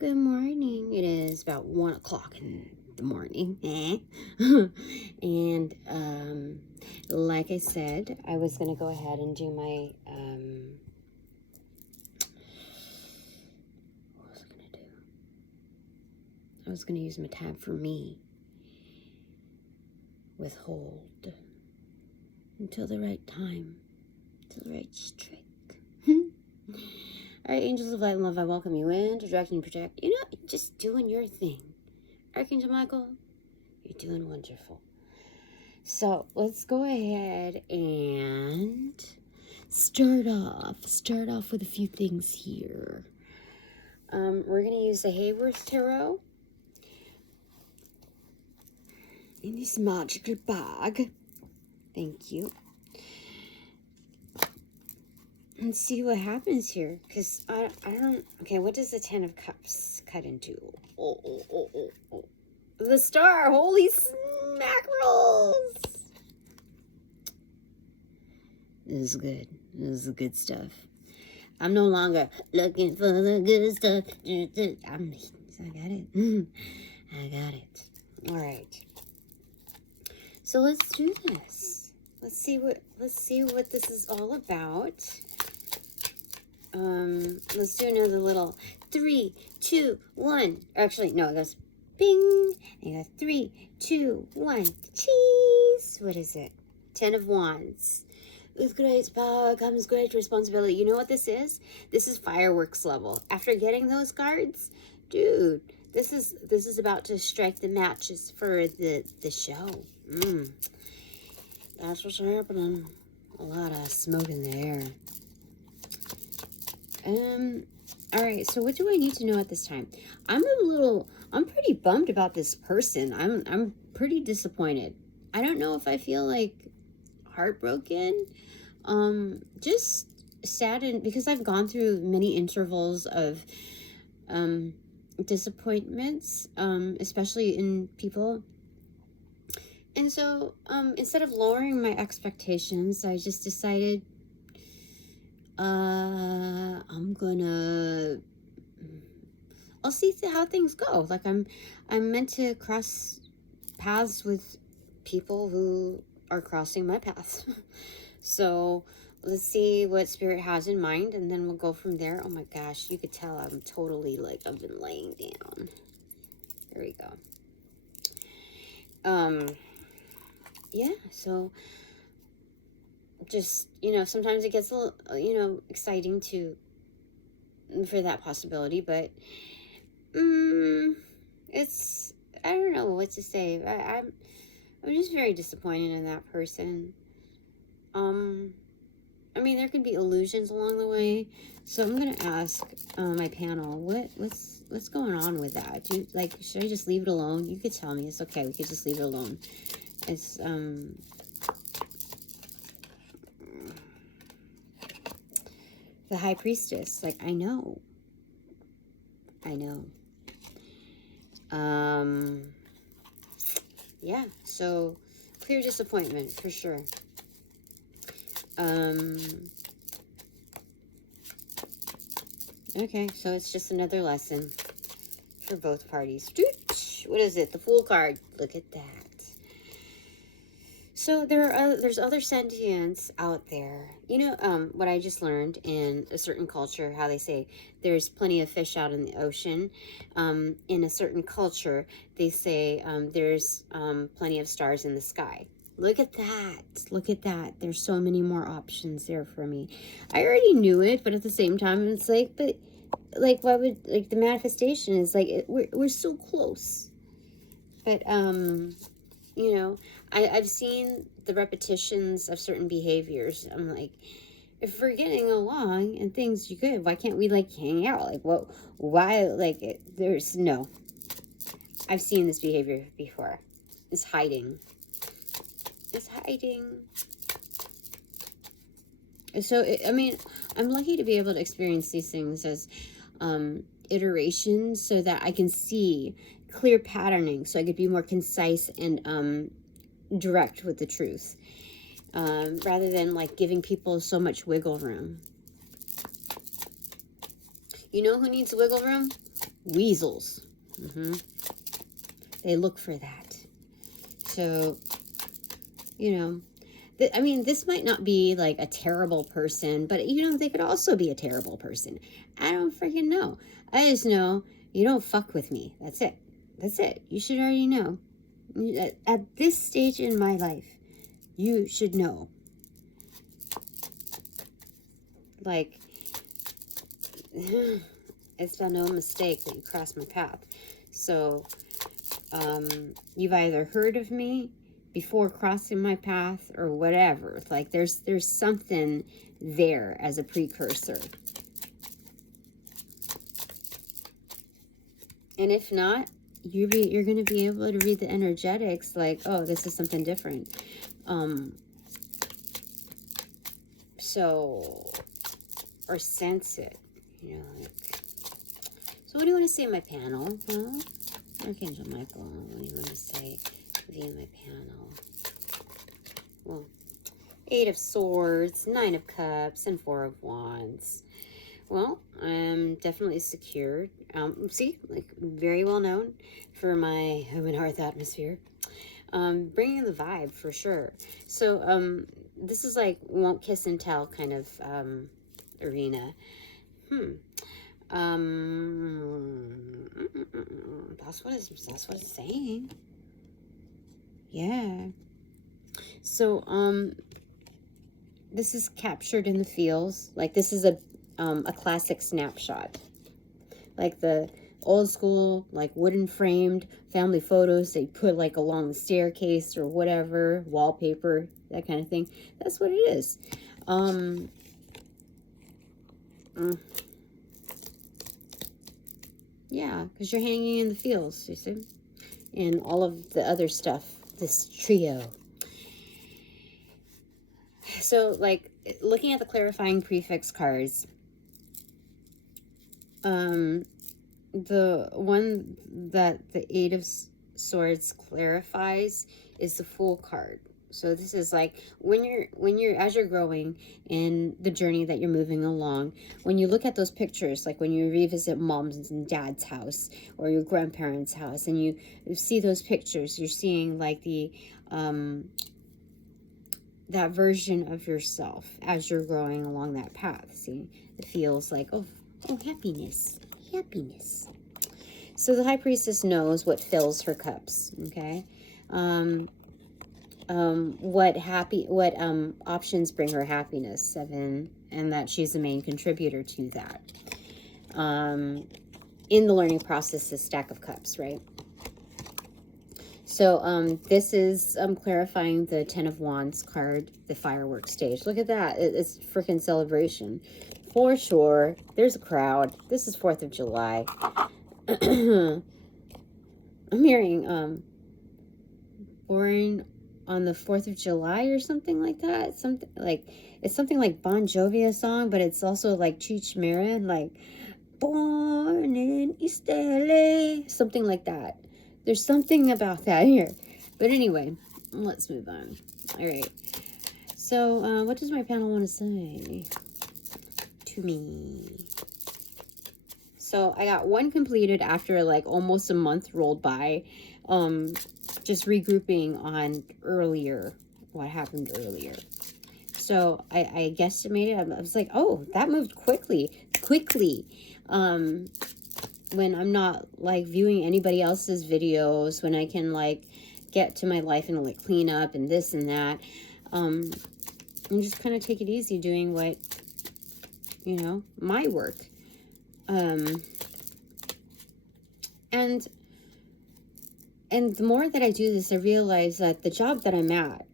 Good morning. It is about 1 o'clock in the morning. And like I said, I was going to go ahead and do my what was I going to do? I was going to use my tab for me. Withhold until the right time, until the right trick. All right, angels of light and love, I welcome you in to direct and protect. You know, just doing your thing. Archangel Michael, you're doing wonderful. So let's go ahead and start off with a few things here. We're going to use the Hayworth Tarot in this magical bag. Thank you. And see what happens here, because I don't, okay, what does the 10 of Cups cut into? Oh. The star, holy smackerels! This is good. This is good stuff. I'm no longer looking for the good stuff. I got it. I got it. All right. So let's do this. Let's see what this is all about. Let's do another little 3, 2, 1. Actually, no, it goes bing. And you go 3, 2, 1. Cheese. What is it? 10 of Wands. With great power comes great responsibility. You know what this is? This is fireworks level. After getting those cards, dude, this is about to strike the matches for the show. That's what's happening. A lot of smoke in the air. All right, so what do I need to know at this time? I'm pretty bummed about this person. I'm pretty disappointed. I don't know if I feel like heartbroken. Just saddened because I've gone through many intervals of disappointments, especially in people. And so, instead of lowering my expectations, I just decided I'll see how things go. Like I'm meant to cross paths with people who are crossing my path. So let's see what Spirit has in mind, and then we'll go from there. Oh my gosh, you could tell I'm totally like I've been laying down. There we go. Yeah, so just, you know, sometimes it gets a little, you know, exciting for that possibility, but it's, I don't know what to say. I'm just very disappointed in that person. I mean, there could be illusions along the way, so I'm gonna ask my panel, what's going on with that? Should I just leave it alone? You could tell me. It's okay. We could just leave it alone. It's the High Priestess. Like, I know. Yeah, so clear disappointment for sure. Okay, so it's just another lesson for both parties. What is it? The Fool card. Look at that. So there's other sentience out there. You know, what I just learned in a certain culture, how they say there's plenty of fish out in the ocean. In a certain culture, they say there's plenty of stars in the sky. Look at that. Look at that. There's so many more options there for me. I already knew it, but at the same time, it's like, but like, why would, like, the manifestation is like, we're so close. But, you know, I've seen the repetitions of certain behaviors. I'm like, if we're getting along and things are good, why can't we, like, hang out? Like, what, why, like, there's no. I've seen this behavior before. It's hiding. It's hiding. So, I mean, I'm lucky to be able to experience these things as iterations so that I can see clear patterning, so I could be more concise and direct with the truth, rather than like giving people so much wiggle room. You know who needs wiggle room? Weasels. They look for that. So, you know, I mean, this might not be like a terrible person, but, you know, they could also be a terrible person. I don't freaking know. I just know you don't fuck with me. That's it. That's it. You should already know. At this stage in my life, you should know. Like, it's been no mistake that you crossed my path. So, you've either heard of me before crossing my path or whatever. Like, there's something there as a precursor. And if not, you're going to be able to read the energetics like, oh, this is something different. So, or sense it, you know, like. So what do you want to say in my panel? Huh? Archangel Michael, what do you want to say via my panel? Well, 8 of Swords, 9 of Cups, and 4 of Wands. Well, I'm definitely secured. See, like, very well known for my Human Hearth atmosphere. Bringing the vibe for sure. So, this is like won't kiss and tell kind of arena. That's what it's saying. Yeah. So, this is captured in the feels. Like, this is a classic snapshot. Like the old school, like wooden framed family photos they put like along the staircase or whatever, wallpaper, that kind of thing. That's what it is. Yeah, because you're hanging in the fields, you see? And all of the other stuff, this trio. So, like, looking at the clarifying prefix cards, the one that the 8 of Swords clarifies is the Fool card. So this is like when you're as you're growing in the journey that you're moving along, when you look at those pictures, like when you revisit mom's and dad's house or your grandparents' house, and you see those pictures, you're seeing like the that version of yourself as you're growing along that path. See, it feels like, oh, happiness. So the High Priestess knows what fills her cups, okay? What options bring her happiness, 7, and that she's the main contributor to that. In the learning process, the Stack of Cups, right? So, this is clarifying the 10 of Wands card, the fireworks stage. Look at that. It's freaking celebration. For sure. There's a crowd. This is 4th of July. I'm hearing, born on the 4th of July or something like that. It's something like Bon Jovi, a song, but it's also like Cheech Marin, like, born in East LA, something like that. There's something about that here. But anyway, let's move on. All right. So, what does my panel want to say to me? So, I got one completed after like almost a month rolled by. Just regrouping on what happened earlier. So, I guesstimated. I was like, oh, that moved quickly. When I'm not like viewing anybody else's videos, when I can like get to my life and like clean up and this and that, and just kind of take it easy doing what, you know, my work. And the more that I do this, I realize that the job that I'm at,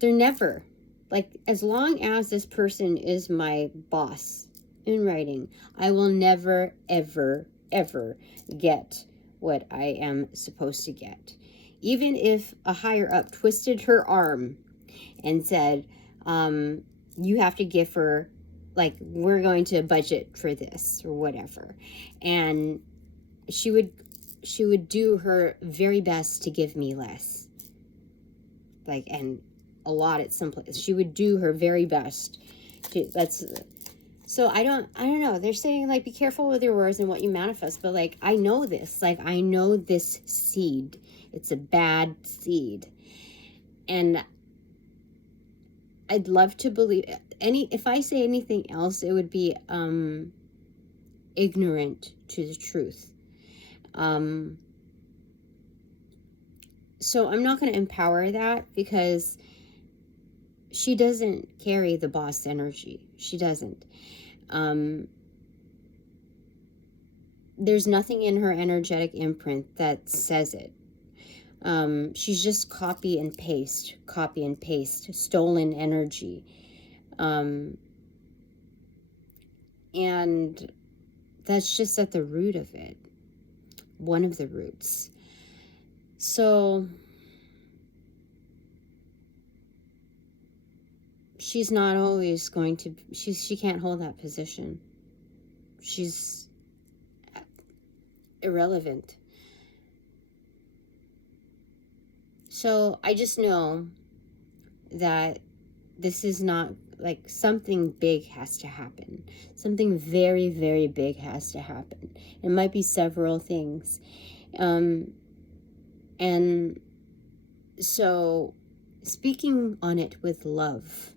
they're never, like, as long as this person is my boss in writing, I will never, ever, ever get what I am supposed to get. Even if a higher up twisted her arm and said, you have to give her, like, we're going to budget for this or whatever. And she would do her very best to give me less. Like, and a lot at some place. She would do her very best. So I don't know. They're saying, like, be careful with your words and what you manifest. But, like, I know this. Like, I know this seed. It's a bad seed. And I'd love to believe if I say anything else, it would be ignorant to the truth. So I'm not going to empower that, because she doesn't carry the boss energy. She doesn't. There's nothing in her energetic imprint that says it. She's just copy and paste, stolen energy. And that's just at the root of it. One of the roots. So she's not always going to, she can't hold that position. She's irrelevant. So I just know that this is not, like, something big has to happen. Something very, very big has to happen. It might be several things. And so speaking on it with love,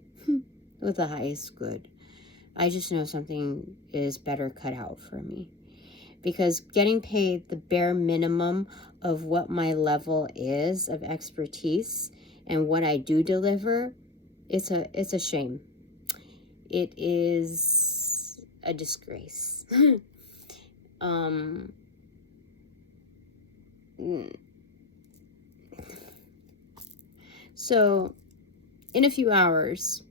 with the highest good, I just know something is better cut out for me. Because getting paid the bare minimum of what my level is of expertise and what I do deliver, it's a shame. It is a disgrace. So in a few hours,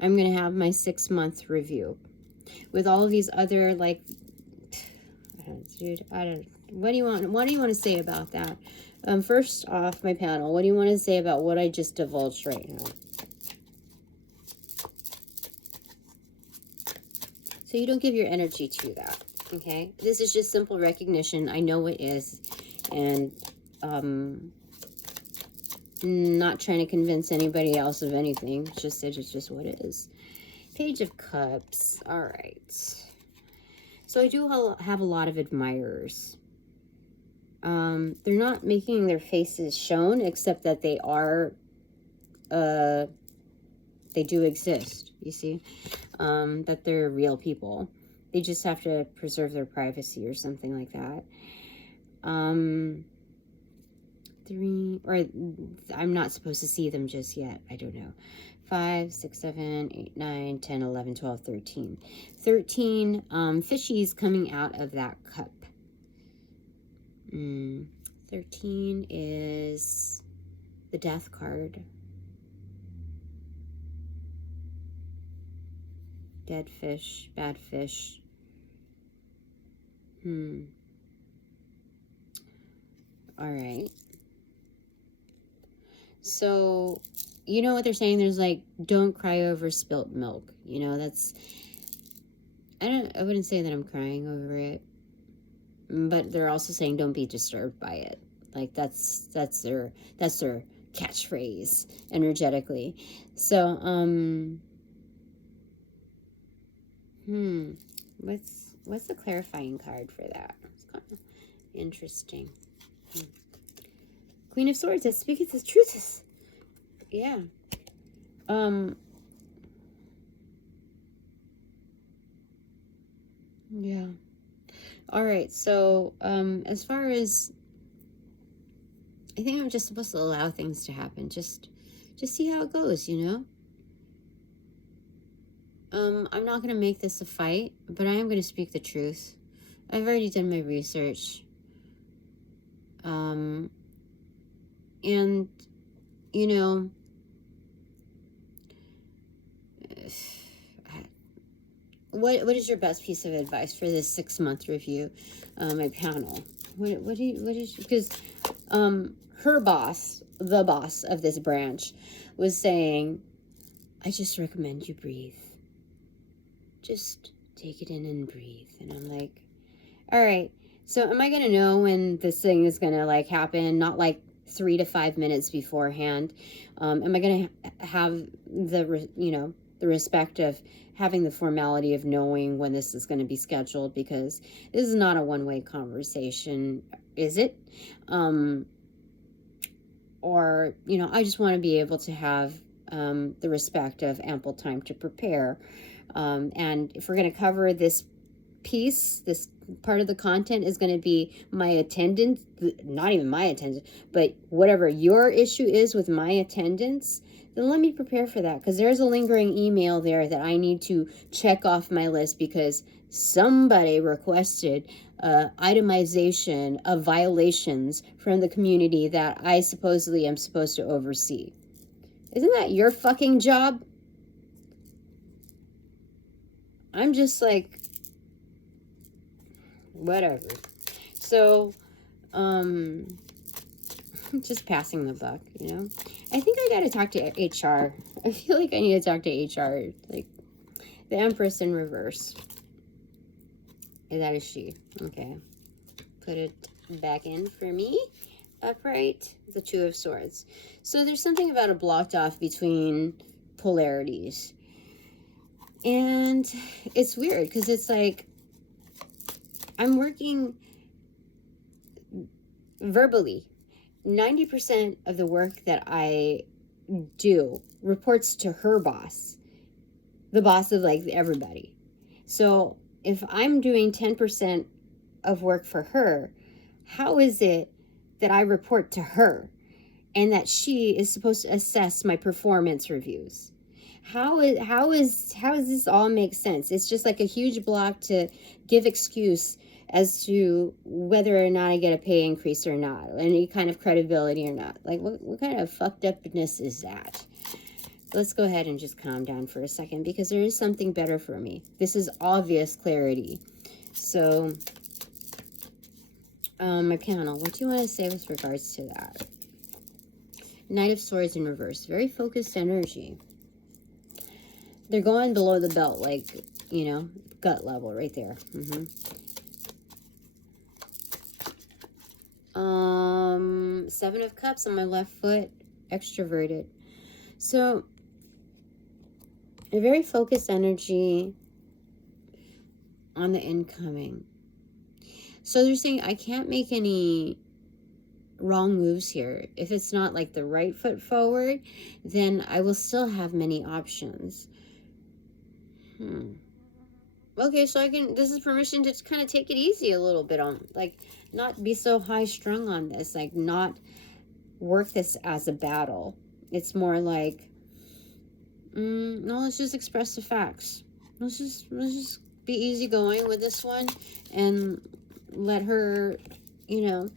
I'm going to have my 6-month review with all of these other, like, dude, what do you want to say about that? First off, my panel, what do you want to say about what I just divulged right now? So you don't give your energy to that, okay? This is just simple recognition. I know it is, and not trying to convince anybody else of anything. It's just what it is. Page of Cups. All right. So I do have a lot of admirers. They're not making their faces shown, except that they are, they do exist, you see? That they're real people. They just have to preserve their privacy or something like that. 3, or I'm not supposed to see them just yet. I don't know. 5, 6, 7, 8, 9, 10, 11, 12, 13. 13 fishies coming out of that cup. 13 is the Death card. Dead fish, bad fish. All right. So, you know what they're saying? There's, like, don't cry over spilt milk. You know, that's, I wouldn't say that I'm crying over it. But they're also saying don't be disturbed by it. Like, that's their catchphrase energetically. So, what's the clarifying card for that? It's kind of interesting. Queen of Swords, that speaks the truth. Yeah. Yeah. All right. So, as far as, I think I'm just supposed to allow things to happen. Just see how it goes, you know? I'm not going to make this a fight, but I am going to speak the truth. I've already done my research. And, you know, what is your best piece of advice for this 6-month review, my panel? Because her boss, the boss of this branch, was saying, I just recommend you breathe. Just take it in and breathe. And I'm like, all right, so am I going to know when this thing is going to, like, happen? Not like 3 to 5 minutes beforehand. Am I going to have the, you know, the respect of having the formality of knowing when this is going to be scheduled, because this is not a one-way conversation, is it? Or, you know, I just want to be able to have the respect of ample time to prepare. And if we're going to cover this piece, this part of the content is going to be my attendance, not even my attendance, but whatever your issue is with my attendance, then let me prepare for that, because there's a lingering email there that I need to check off my list, because somebody requested itemization of violations from the community that I supposedly am supposed to oversee. Isn't that your fucking job? I'm just like, whatever. So, just passing the buck, you know? I think I gotta talk to HR. I feel like I need to talk to HR. Like, the Empress in reverse. That is she. Okay. Put it back in for me. Upright. The Two of Swords. So there's something about a blocked off between polarities. And it's weird, because it's like, I'm working verbally. 90% of the work that I do reports to her boss, the boss of like everybody. So if I'm doing 10% of work for her, how is it that I report to her and that she is supposed to assess my performance reviews? How does this all make sense? It's just like a huge block to give excuse as to whether or not I get a pay increase or not, any kind of credibility or not. Like, what kind of fucked upness is that? Let's go ahead and just calm down for a second, because there is something better for me. This is obvious clarity. So, my panel, what do you want to say with regards to that? Knight of Swords in reverse. Very focused energy. They're going below the belt, like, you know, gut level right there. Seven of Cups on my left foot, extroverted. So, a very focused energy on the incoming. So they're saying I can't make any wrong moves here. If it's not like the right foot forward, then I will still have many options. Okay, so this is permission to kind of take it easy a little bit on, like, not be so high strung on this, like, not work this as a battle. It's more like, no, let's just express the facts. Let's just be easygoing with this one and let her, you know,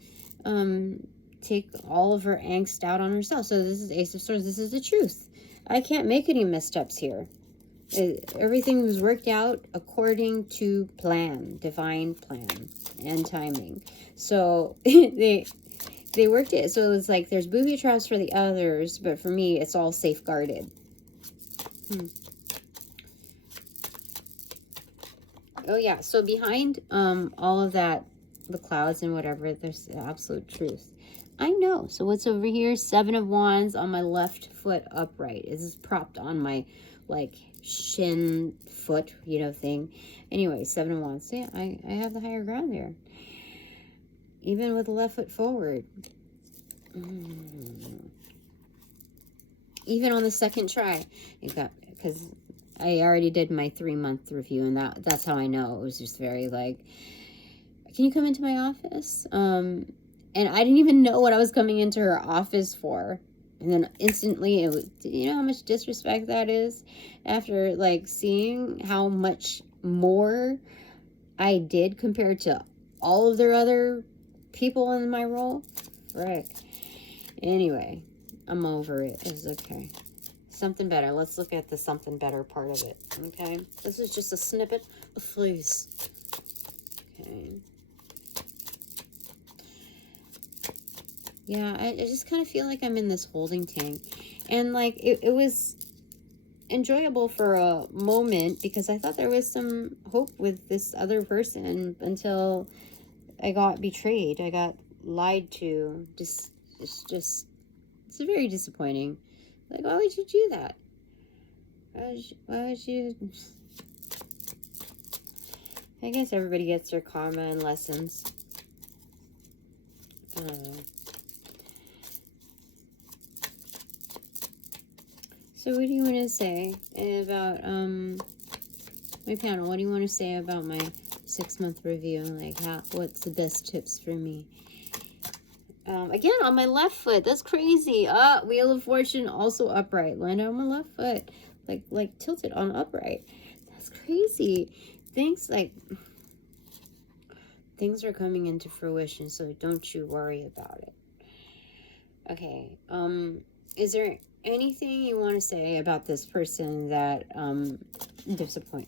take all of her angst out on herself. So this is Ace of Swords. This is the truth. I can't make any missteps here. Everything was worked out according to plan, divine plan and timing. So they worked it. So it's like there's booby traps for the others, but for me, it's all safeguarded. Oh yeah. So behind all of that, the clouds and whatever, there's the absolute truth. I know. So what's over here? Seven of Wands on my left foot upright. This is propped on my like shin foot, you know, thing. Anyway, Seven of Wands. So yeah, I have the higher ground there. Even with the left foot forward. Even on the second try. Because I already did my 3-month review, and that's how I know. It was just very like, can you come into my office? And I didn't even know what I was coming into her office for. And then instantly, it was, you know how much disrespect that is? After, like, seeing how much more I did compared to all of their other people in my role. Frick. Anyway, I'm over it. It's okay. Something better. Let's look at the something better part of it. Okay? This is just a snippet of fleece. Okay. Yeah, I just kind of feel like I'm in this holding tank. And, like, it was enjoyable for a moment because I thought there was some hope with this other person until I got betrayed. I got lied to. It's very disappointing. Like, why would you do that? Why would you? I guess everybody gets their karma and lessons. I don't know. So what do you want to say about my panel? What do you want to say about my 6-month review? Like, what's the best tips for me? Again, on my left foot. That's crazy. Wheel of Fortune also upright. Land on my left foot. Like tilted on upright. That's crazy. Things are coming into fruition, so don't you worry about it. Okay. Is there anything you want to say about this person that disappointed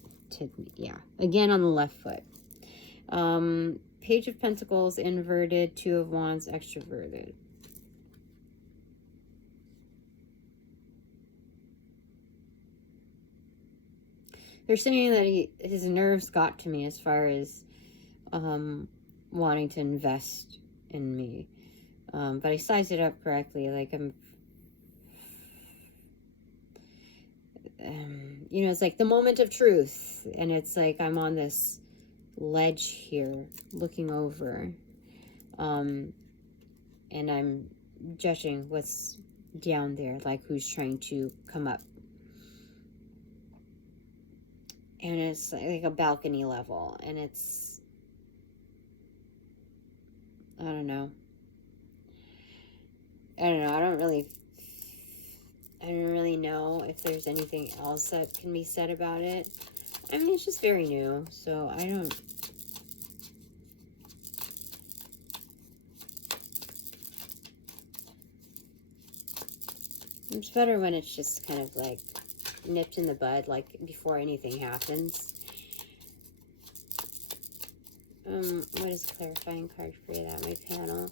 me? Yeah. Again, on the left foot. Page of Pentacles inverted, 2 of Wands extroverted. They're saying that his nerves got to me as far as wanting to invest in me. But I sized it up correctly. Like, you know, it's like the moment of truth. And it's like I'm on this ledge here looking over. And I'm judging what's down there, like who's trying to come up. And it's like a balcony level. And it's, I don't know. I don't really know if there's anything else that can be said about it. I mean, it's just very new, so I don't... It's better when it's just kind of like nipped in the bud, like before anything happens. What is clarifying card for that, my panel?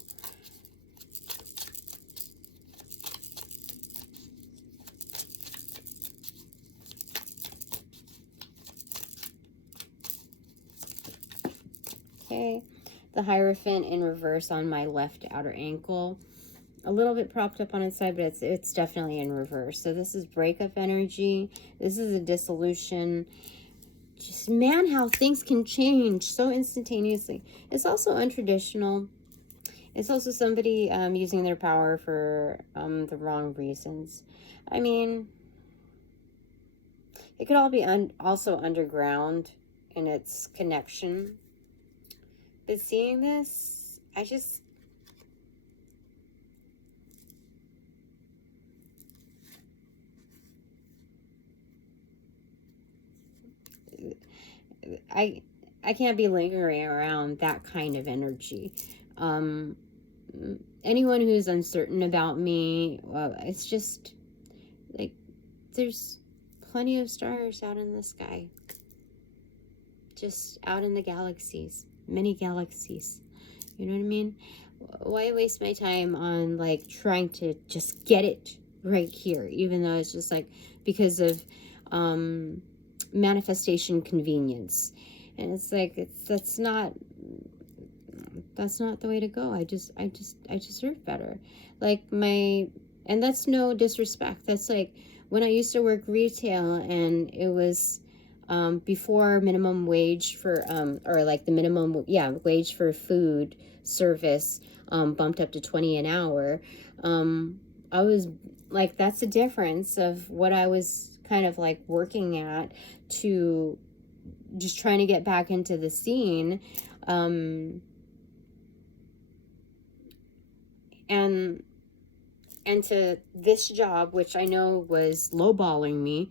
Okay, the Hierophant in reverse on my left outer ankle. A little bit propped up on its side, but it's definitely in reverse. So this is breakup energy. This is a dissolution. Just, man, how things can change so instantaneously. It's also untraditional. It's also somebody using their power for the wrong reasons. I mean, it could all be also underground in its connection. But seeing this, I can't be lingering around that kind of energy. Anyone who's uncertain about me, well, it's just like there's plenty of stars out in the sky. Just out in the galaxies. Many galaxies. You know what I mean? Why waste my time on like trying to just get it right here, even though it's just like because of manifestation convenience. And it's like that's not the way to go. I deserve better. Like and that's no disrespect. That's like when I used to work retail and it was before minimum wage for or like the minimum wage for food service bumped up to 20 an hour. I was like, that's the difference of what I was kind of like working at to just trying to get back into the scene. And to this job, which I know was lowballing me,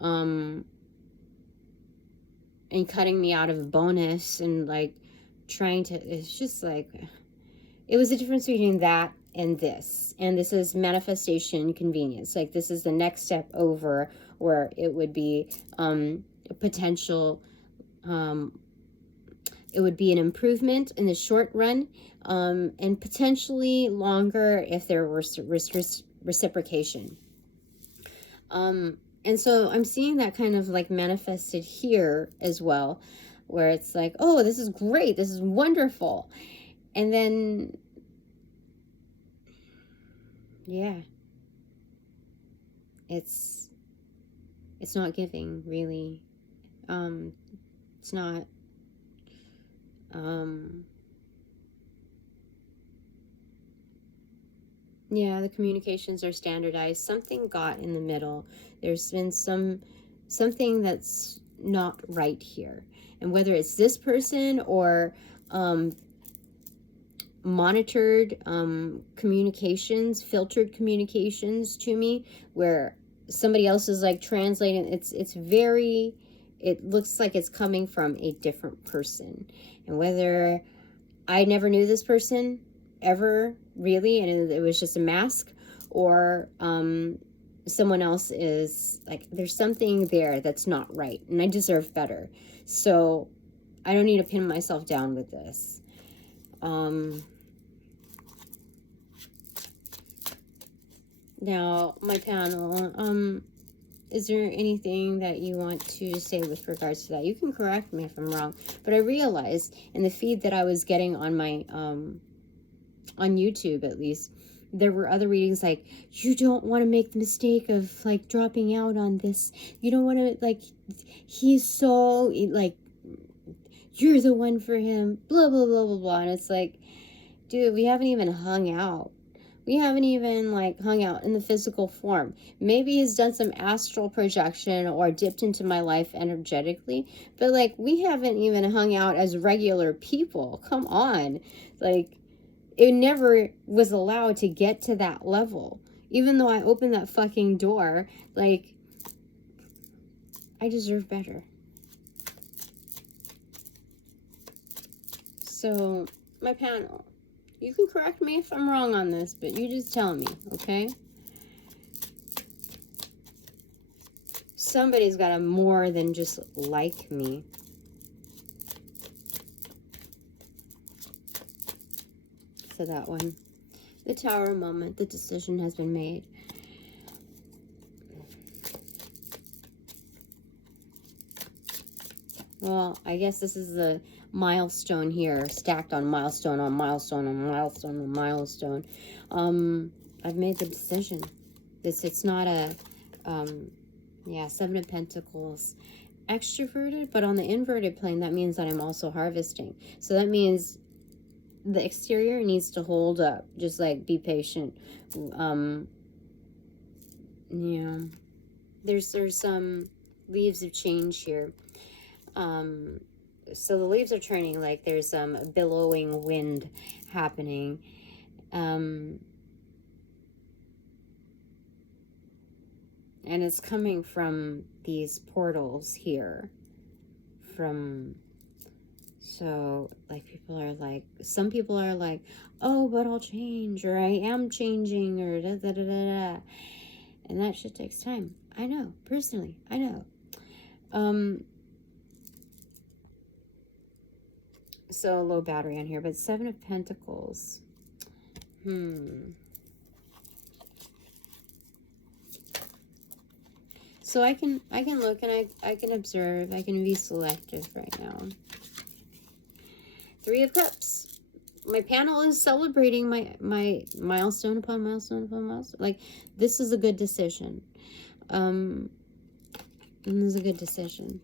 and cutting me out of a bonus and like trying to, it's just like, it was the difference between that and this. And this is manifestation convenience. Like this is the next step over where it would be a potential, it would be an improvement in the short run, and potentially longer if there were reciprocation. And so I'm seeing that kind of like manifested here as well, where it's like, oh, this is great. This is wonderful. And then, yeah, it's It's not giving, really. It's not, yeah, the communications are standardized. Something got in the middle. There's been something that's not right here. And whether it's this person or monitored communications, filtered communications to me, where somebody else is like translating, it's very, it looks like it's coming from a different person. And whether I never knew this person ever really, and it was just a mask, or someone else is like, there's something there that's not right, and I deserve better. So I don't need to pin myself down with this. Now, my panel, is there anything that you want to say with regards to that? You can correct me if I'm wrong, but I realized in the feed that I was getting on my, on YouTube at least, there were other readings like, you don't want to make the mistake of like dropping out on this. You don't want to, like, he's so, like, you're the one for him, blah, blah, blah, blah, blah. And it's like, dude, we haven't even hung out. We haven't even like hung out in the physical form. Maybe he's done some astral projection or dipped into my life energetically, but like we haven't even hung out as regular people. Come on. Like it never was allowed to get to that level. Even though I opened that fucking door, like I deserve better. So my panel, you can correct me if I'm wrong on this, but you just tell me, okay? Somebody's got to more than just like me. So that one. The Tower moment, the decision has been made. Well, I guess this is the milestone here, stacked on milestone on milestone on milestone on milestone. I've made the decision. It's not a, yeah, Seven of Pentacles. Extroverted, but on the inverted plane, that means that I'm also harvesting. So that means the exterior needs to hold up. Just like be patient. Yeah. There's some leaves of change here. So the leaves are turning, like there's a billowing wind happening. And it's coming from these portals here. So like people are like, some people are like, oh, but I'll change, or I am changing, or da da da da da. And that shit takes time. I know, personally, I know. So low battery on here, but Seven of Pentacles. So I can look and I can observe. I can be selective right now. Three of Cups. My panel is celebrating my milestone upon milestone upon milestone. Like this is a good decision. And this is a good decision.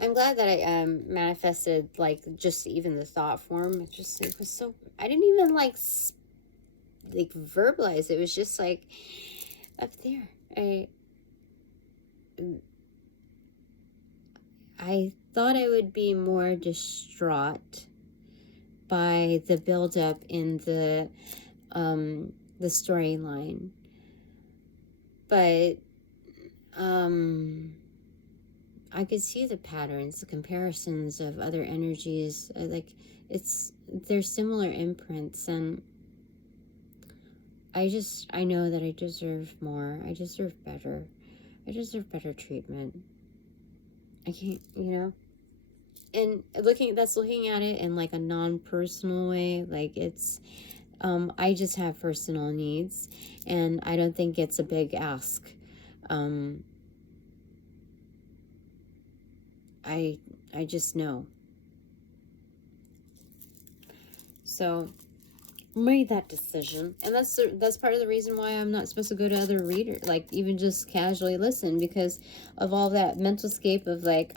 I'm glad that I manifested like just even the thought form. It was so, I didn't even like verbalize. It was just like up there. I thought I would be more distraught by the buildup in the storyline, but I could see the patterns, the comparisons of other energies. Like they're similar imprints, and I know that I deserve more. I deserve better. I deserve better treatment. I can't, and looking at it in like a non-personal way, like it's, I just have personal needs, and I don't think it's a big ask. I just know. So made that decision, and that's part of the reason why I'm not supposed to go to other readers, like even just casually listen, because of all that mental scape of like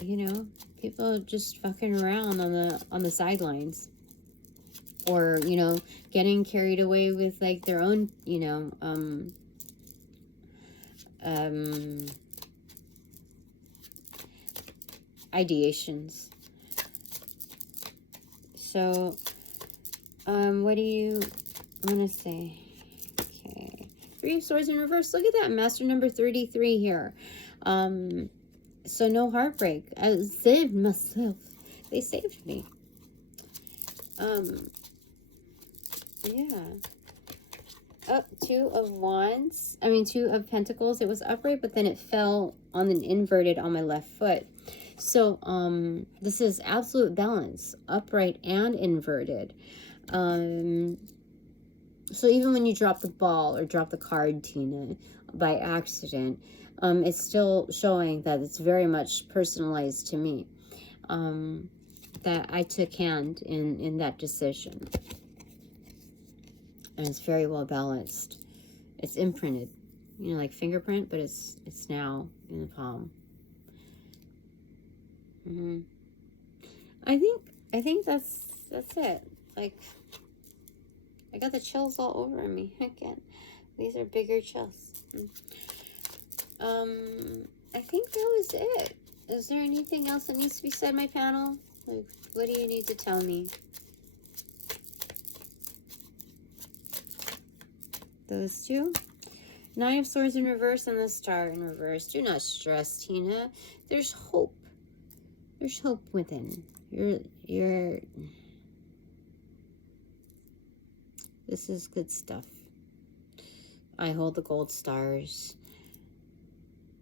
you know, people just fucking around on the sidelines, or you know, getting carried away with like their own, you know, ideations. So what do you want to say? Okay, Three of Swords in reverse. Look at that, Master number 33 here. So no heartbreak. I saved myself. They saved me. Yeah. Up, Two of Wands. I mean, Two of Pentacles. It was upright, but then it fell on an inverted on my left foot. So, this is absolute balance, upright and inverted. So even when you drop the ball or drop the card, Tina, by accident, it's still showing that it's very much personalized to me. That I took hand in that decision. And it's very well balanced. It's imprinted, you know, like fingerprint, but it's now in the palm. I think that's it. Like, I got the chills all over me again. These are bigger chills. I think that was it. Is there anything else that needs to be said, my panel? Like, what do you need to tell me? Those two. Nine of Swords in reverse and the Star in reverse. Do not stress, Tina. There's hope. There's hope within. This is good stuff. I hold the gold stars.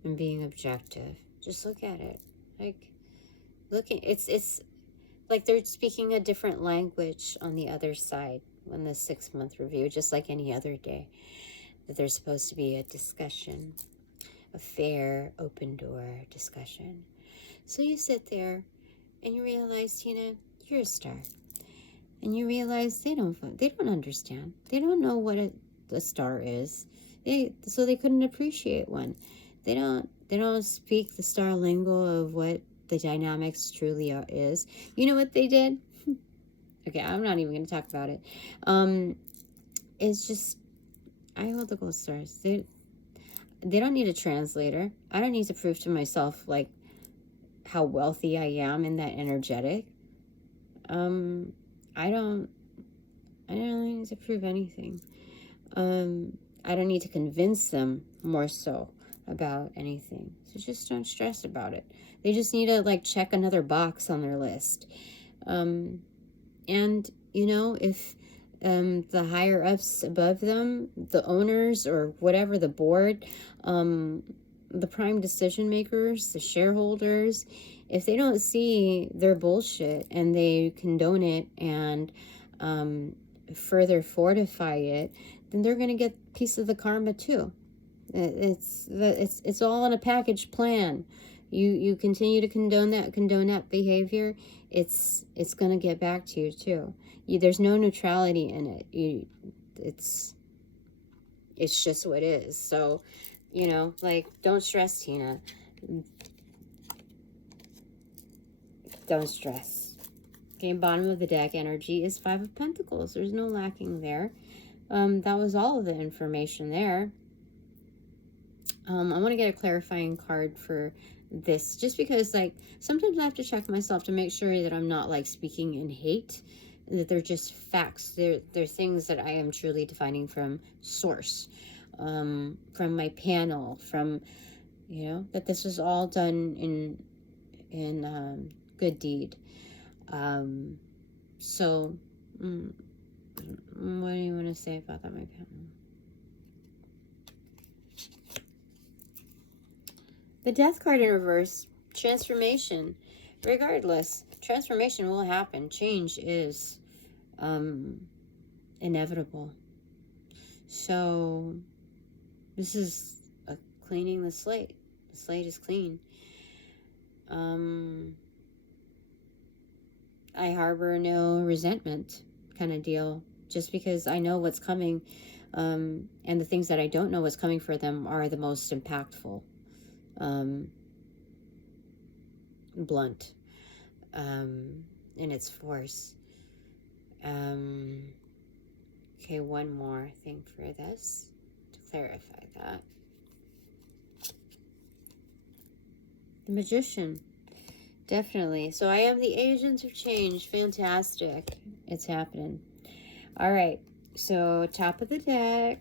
And being objective. Just look at it. Like, it's like they're speaking a different language on the other side on the 6-month review, just like any other day. That there's supposed to be a discussion, a fair, open door discussion. So you sit there and you realize, Tina, you're a star. And you realize they don't understand. They don't know what a star is. So they couldn't appreciate one. They don't speak the star lingo of what the dynamics truly is. You know what they did? Okay, I'm not even going to talk about it. It's just, I hold the gold stars. They don't need a translator. I don't need to prove to myself, like, how wealthy I am in that energetic. I don't need to prove anything. I don't need to convince them more so about anything. So just don't stress about it. They just need to, like, check another box on their list. And, you know, if the higher ups above them, the owners or whatever, the board, the prime decision makers, the shareholders, if they don't see their bullshit and they condone it and further fortify it, then they're going to get a piece of the karma too. It's all in a package plan. You continue to condone that behavior, it's going to get back to you too. There's no neutrality in it. It's just what it is. So, you know, like, don't stress, Tina. Don't stress. Okay, bottom of the deck energy is Five of Pentacles. There's no lacking there. That was all of the information there. I want to get a clarifying card for this, just because, like, sometimes I have to check myself to make sure that I'm not, like, speaking in hate, that they're just facts. They're things that I am truly defining from source, from my panel, from, you know, that this was all done in good deed. So, what do you want to say about that, my panel? The Death card in reverse, transformation. Regardless, transformation will happen. Change is inevitable. So this is a cleaning the slate. The slate is clean. I harbor no resentment. kind of deal. Just because I know what's coming, and the things that I don't know what's coming for them are the most impactful, blunt, in its force. Okay, one more thing for this to clarify that. The Magician. Definitely. So I am the agent of change. Fantastic. It's happening. All right. So top of the deck,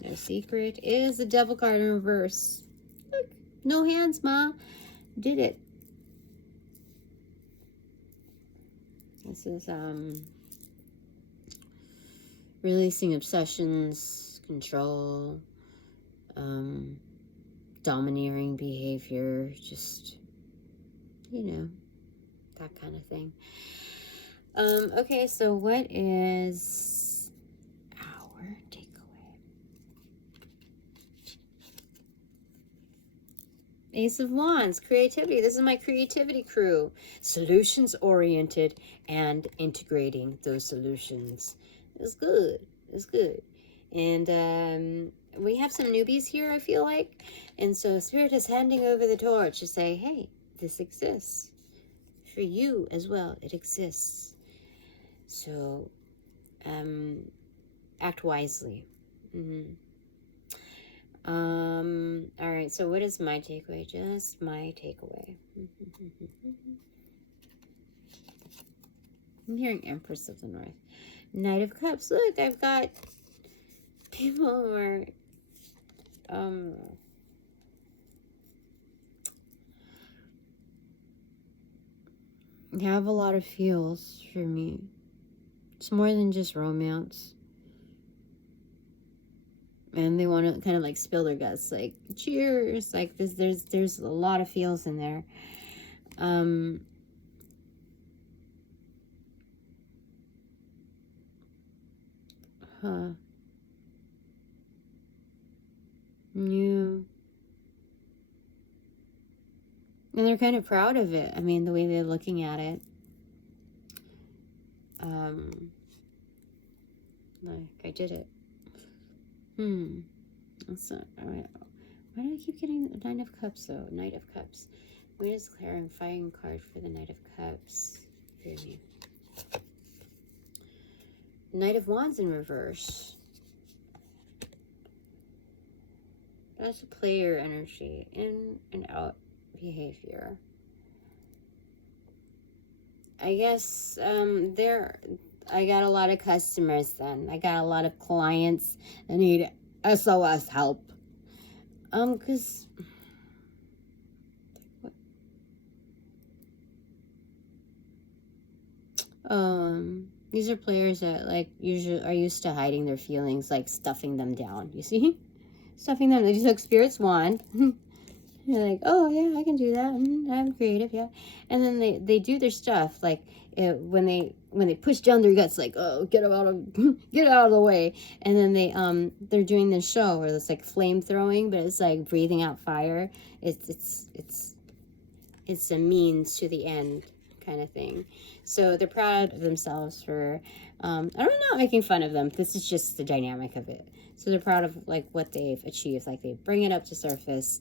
no secret, is the Devil card in reverse. Look, no hands, Ma. Did it. This is releasing obsessions, control, domineering behavior, just, you know, that kind of thing. Okay, so what is our takeaway? Ace of Wands, creativity. This is my creativity crew. Solutions oriented and integrating those solutions. It's good. It's good. And we have some newbies here, I feel like. And so Spirit is handing over the torch to say, hey, this exists. For you as well, it exists. So, act wisely. All right, so what is my takeaway? Just my takeaway. I'm hearing Empress of the North. Knight of Cups. Look, I've got people who are, have a lot of feels for me. It's more than just romance. And they want to kind of like spill their guts, like, cheers, like this. There's a lot of feels in there. Yeah. And they're kind of proud of it. I mean, the way they're looking at it. Like, I did it. That's not, all right. Why do I keep getting the Nine of Cups, though? Knight of Cups. What is clarifying card for the Knight of Cups? Really? Knight of Wands in reverse. That's a player energy. In and out behavior. I guess I got a lot of customers then. I got a lot of clients that need SOS help. Cause these are players that like usually are used to hiding their feelings, like stuffing them down. You see, stuffing them. They just took Spirit's wand. You're like, oh yeah, I can do that. I'm creative, yeah. And then they do their stuff like when they push down their guts, like, oh, get out of the way. And then they're doing this show where it's like flame throwing, but it's like breathing out fire. It's a means to the end kind of thing. So they're proud of themselves for I'm not making fun of them. This is just the dynamic of it. So they're proud of like what they've achieved. Like they bring it up to surface.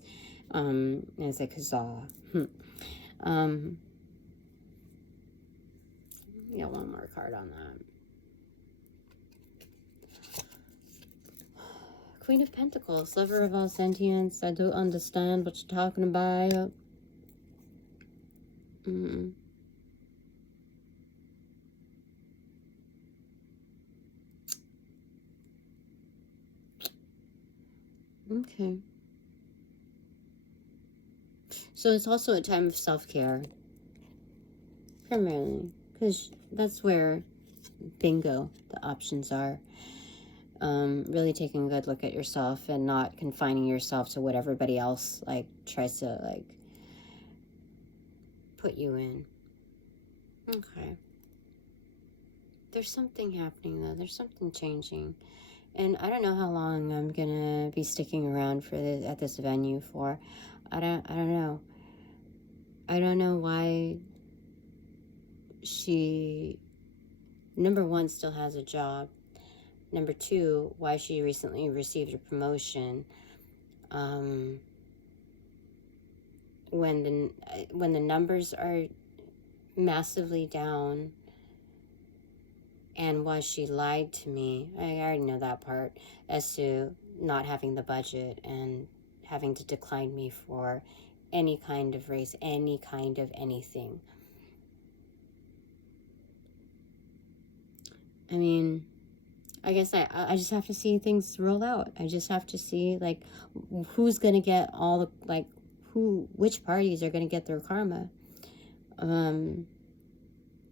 And it's like huzzah. Yeah, one more card on that. Queen of Pentacles, lover of all sentience. I do understand what you're talking about. Okay. So it's also a time of self-care. Primarily. Because that's where, bingo, the options are. Really taking a good look at yourself and not confining yourself to what everybody else, like, tries to, like, put you in. Okay. There's something happening, though. There's something changing. And I don't know how long I'm gonna be sticking around for at this venue for. I don't know. I don't know why she Number 1 still has a job. Number 2, why she recently received a promotion. When the numbers are massively down, and why she lied to me. I already know that part, as to not having the budget and having to decline me for any kind of race, any kind of anything. I mean, I guess I just have to see things roll out. I just have to see, like, who's going to get all the, like, which parties are going to get their karma.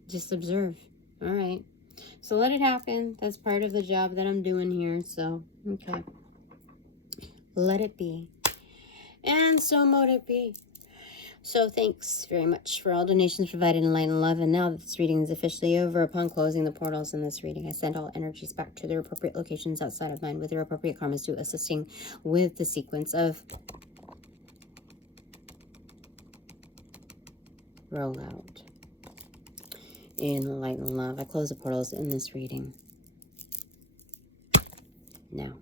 Just observe. All right. So let it happen. That's part of the job that I'm doing here. So, okay. Let it be. And so mote it be. So thanks very much for all donations provided in light and love. And now that this reading is officially over, upon closing the portals in this reading, I send all energies back to their appropriate locations outside of mine with their appropriate karmas to assisting with the sequence of rollout. In light and love, I close the portals in this reading now.